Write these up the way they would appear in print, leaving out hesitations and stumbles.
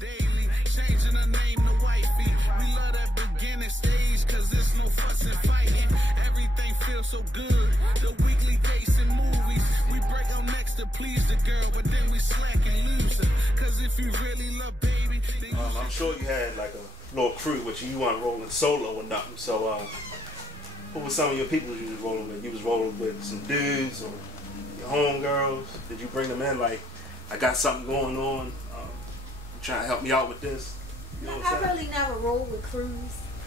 daily. Changing her name to wifey. We love that beginning stage, cause there's no fussing, fighting. Everything feels so good. The weekly dates and movies. We break our necks to please the girl, but then we slack and lose her. Cause if you really love baby, then I'm sure you had like a little crew, but you weren't rolling solo or nothing. So who were some of your people you was rolling with? You was rolling with some dudes or your homegirls? Did you bring them in like, I got something going on, you trying to help me out with this? You know I really never rolled with crews.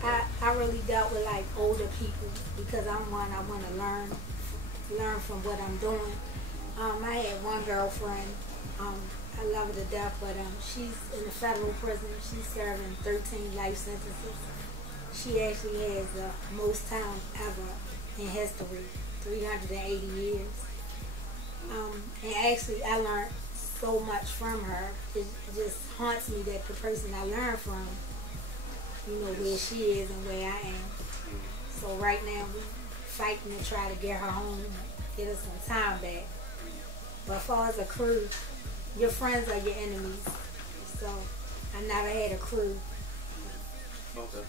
I really dealt with like older people because I want to learn from what I'm doing. I had one girlfriend, I love her to death, but she's in a federal prison. She's serving 13 life sentences. She actually has the most time ever in history, 380 years. And actually I learned so much from her. It just haunts me that the person I learned from, you know, where she is and where I am. So right now we fighting to try to get her home, get us some time back. But as far as a crew, your friends are your enemies. So I never had a crew. Okay.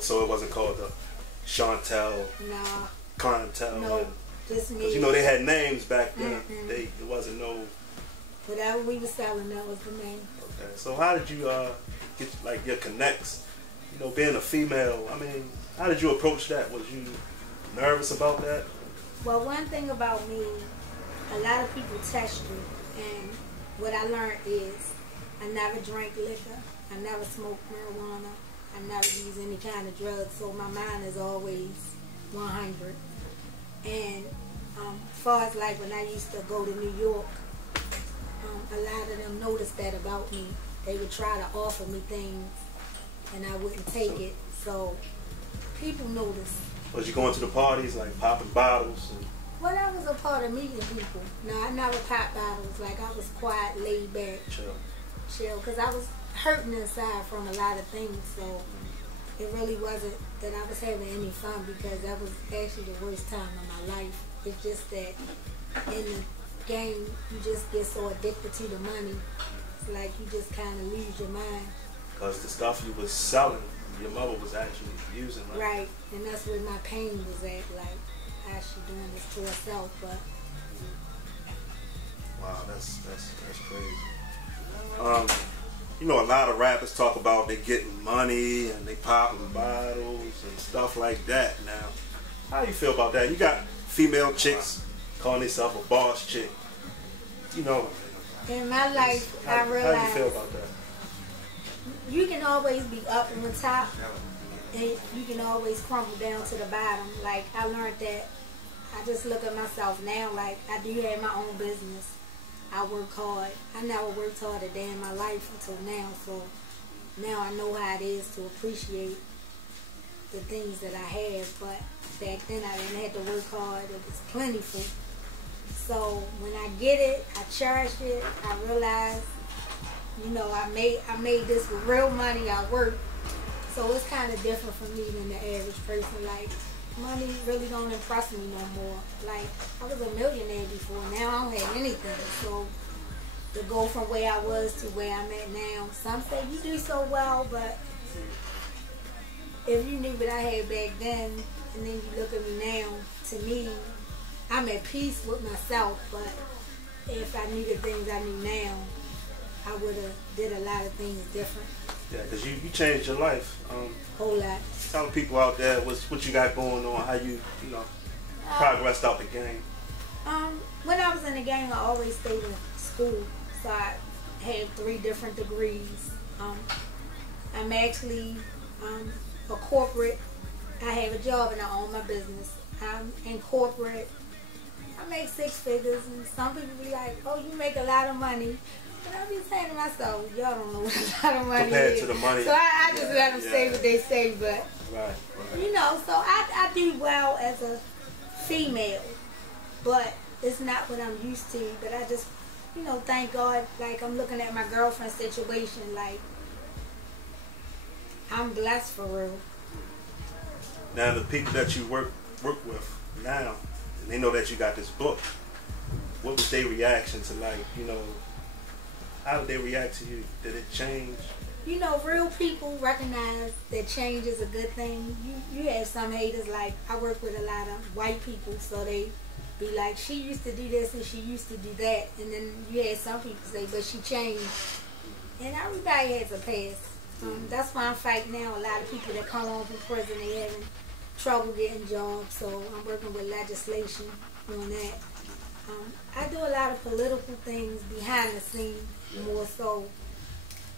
So it wasn't called the Shontel clientele? No, just me. You know they had names back then. It wasn't no... Whatever we were selling, that was the name. Okay. So how did you get like your connects? You know, being a female, I mean, how did you approach that? Was you nervous about that? Well, one thing about me, a lot of people test you, and what I learned is I never drank liquor, I never smoked marijuana, I never used any kind of drugs, so my mind is always 100. And as far as like when I used to go to New York, a lot of them noticed that about me. They would try to offer me things and I wouldn't take it, so people noticed. Was you going to the parties, like popping bottles? Well, that was a part of meeting people. No, I never popped bottles. Like, I was quiet, laid back, chill, because I was hurting inside from a lot of things, so it really wasn't that I was having any fun, because that was actually the worst time of my life. It's just that in the game, you just get so addicted to the money. It's like you just kind of lose your mind. Because the stuff you was selling, your mother was actually using, right? Right, and that's where my pain was at, like actually doing this to herself, but... Wow, that's crazy. You know, a lot of rappers talk about they getting money and they popping bottles and stuff like that. Now, how do you feel about that? You got female chicks calling themselves a boss chick. You know, in my life, I realized... How do you feel about that? You can always be up on the top, and you can always crumble down to the bottom. Like, I learned that. I just look at myself now, like, I do have my own business. I work hard. I never worked hard a day in my life until now, so now I know how it is to appreciate the things that I have, but back then I didn't have to work hard. It was plentiful. So when I get it, I cherish it. I realize, you know, I made this with real money. I work, so it's kind of different for me than the average person. Like, money really don't impress me no more. Like, I was a millionaire before. Now I don't have anything. So to go from where I was to where I'm at now, some say you do so well, but if you knew what I had back then, and then you look at me now, to me, I'm at peace with myself. But if I knew the things I knew now, I would have did a lot of things different. Yeah, because you changed your life. Whole lot. Tell people out there what you got going on, how you know, progressed out the game. When I was in the game, I always stayed in school. So I had 3 different degrees. I'm actually a corporate. I have a job and I own my business. I'm in corporate. I make 6 figures, and some people be like, "Oh, you make a lot of money." But I be saying to myself, y'all don't know what a lot of money compared is. To the money. So I just let them say what they say, but you know, so I do well as a female, but it's not what I'm used to. But I just, you know, thank God, like I'm looking at my girlfriend's situation, like I'm blessed for real. Now the people that you work with now, and they know that you got this book, what was their reaction to, like, you know, how did they react to you? Did it change? You know, real people recognize that change is a good thing. You have some haters, like I work with a lot of white people, so they be like, she used to do this and she used to do that, and then you had some people say, but she changed. And everybody has a past. That's why I'm fighting now. A lot of people that come home from prison, they having trouble getting jobs, so I'm working with legislation on that. I do a lot of political things behind the scenes, more so,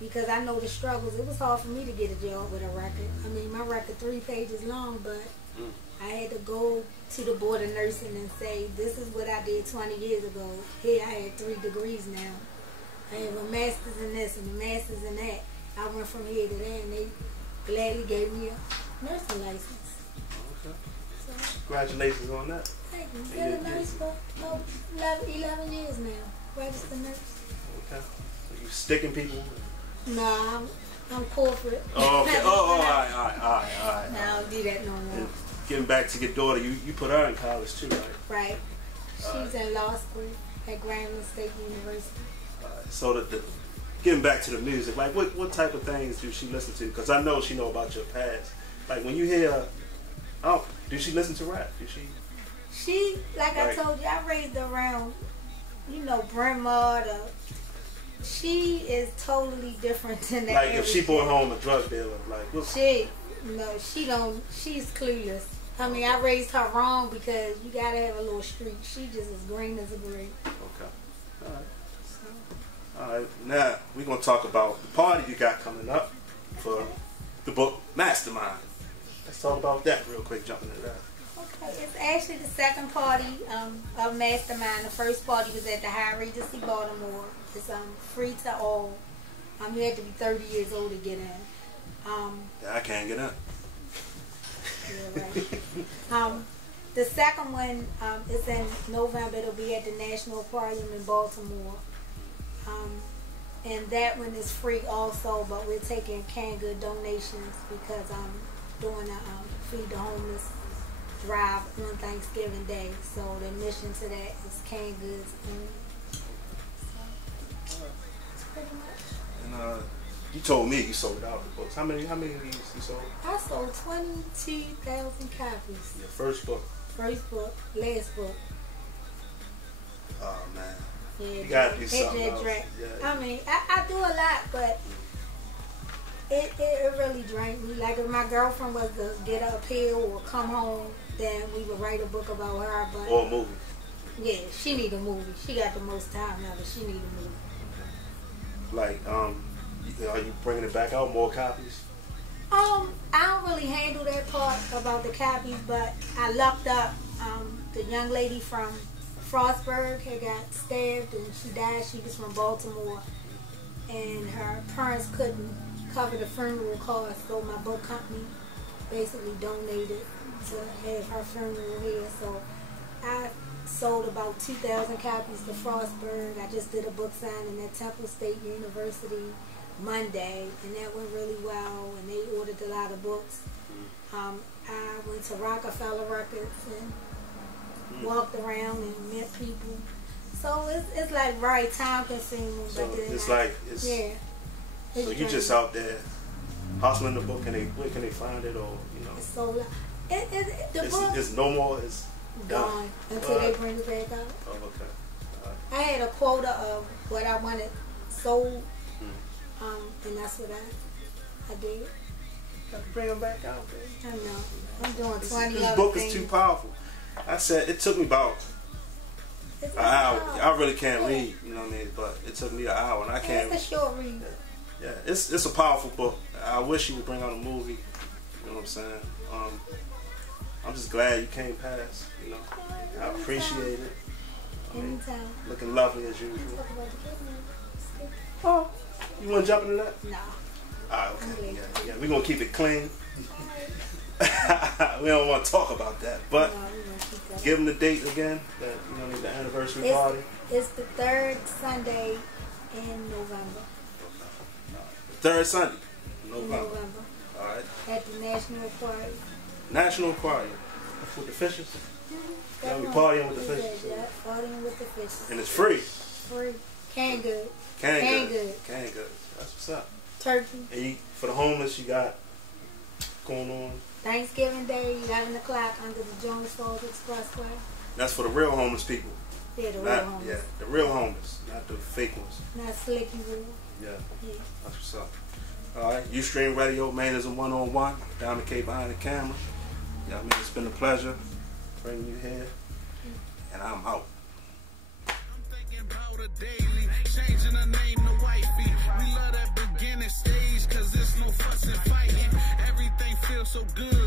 because I know the struggles. It was hard for me to get a job with a record. I mean, my record 3 pages long, but I had to go to the board of nursing and say, this is what I did 20 years ago. Here, I had 3 degrees now. I have a master's in this and a master's in that. I went from here to there, and they gladly gave me a nursing license. Okay. So, congratulations on that. thank you. Been a nurse for 11 years now. Registered nurse. Okay. So you sticking people? Nah, I'm corporate. Oh, okay. All right. No, I don't do that no more. And getting back to your daughter, you put her in college too, right? Right. She's in law school at Grambling State University. So getting back to the music, like what type of things do she listen to? Because I know she know about your past. Like when you hear, do she listen to rap? She, like I told you, I raised her around, you know, Bryn Mawr. She is totally different than that. Like if she brought home a drug dealer, like what? She don't. She's clueless. I mean, I raised her wrong because you gotta have a little street. She just as green as a grape. Okay. All right. All right, now we're going to talk about the party you got coming up for the book Mastermind. Let's talk about that real quick, jumping into that. Okay, it's actually the second party of Mastermind. The first party was at the High Regency, Baltimore. It's free to all. You have to be 30 years old to get in. I can't get in. Yeah, right. The second one is in November. It'll be at the National Aquarium in Baltimore. And that one is free also, but we're taking canned good donations because I'm doing a Feed the Homeless drive on Thanksgiving Day. So the mission to that is canned goods only. So that's pretty much. And you told me you sold out the books. How many of these you sold? I sold 22,000 copies. Your first book? First book, last book. Oh man. Yeah, you gotta do something else. Yeah. I mean, I do a lot, but it really drained me. Like if my girlfriend was to get a pill or come home, then we would write a book about her. But or a movie. Yeah, she need a movie. She got the most time now, but she need a movie. Like, are you bringing it back out, more copies? I don't really handle that part about the copies, but I lucked up. The young lady from Frostburg had got stabbed and she died. She was from Baltimore, and her parents couldn't cover the funeral costs, so my book company basically donated to have her funeral here. So I sold about 2,000 copies to Frostburg. I just did a book signing at Temple State University Monday, and that went really well, and they ordered a lot of books. I went to Rockefeller Records and walked around and met people. So it's like very time consuming. So but then it's so you just out there hustling the book, and where can they find it, or It's sold out. The book is no more. It's gone until they bring it back out. Oh, okay. I had a quota of what I wanted sold, and that's what I did. Got to bring them back out, baby. I know. I'm doing 20 This other book things. is too powerful. I said it took me about an hour. I really can't read, you know what I mean? But it took me an hour, and I can't. It's a short read. Yeah, it's a powerful book. I wish you would bring out a movie. You know what I'm saying? I'm just glad you came past. You know, I appreciate it. Anytime. Looking lovely as usual. Oh, you want to jump into that? No. Alright, okay. Yeah, we're gonna keep it clean. We don't want to talk about that, but give them the date again. The anniversary party. It's the third Sunday in November. Third Sunday, November. All right. At the National Aquarium. National Aquarium with the fishes. Yeah, we partying with the fishes. Yeah, partying with the fishes. And it's free. Free. Canned good. Canned good. That's what's up. Turkey. And for the homeless, you got going on? Thanksgiving Day, 11 o'clock under the Jones Falls Expressway. That's for the real homeless people. Yeah, the real homeless. Yeah, the real homeless, not the fake ones. Not slicky real. Yeah. That's what's up. All right, YoustreamRadio, Maine-Izm 101, down the Cape behind the camera. Y'all man, it's been a pleasure bringing you here, and I'm out. I'm thinking about a daily, changing the name to wifey. We love that beginning stage, cause there's no fuss and fighting. Everything feels so good.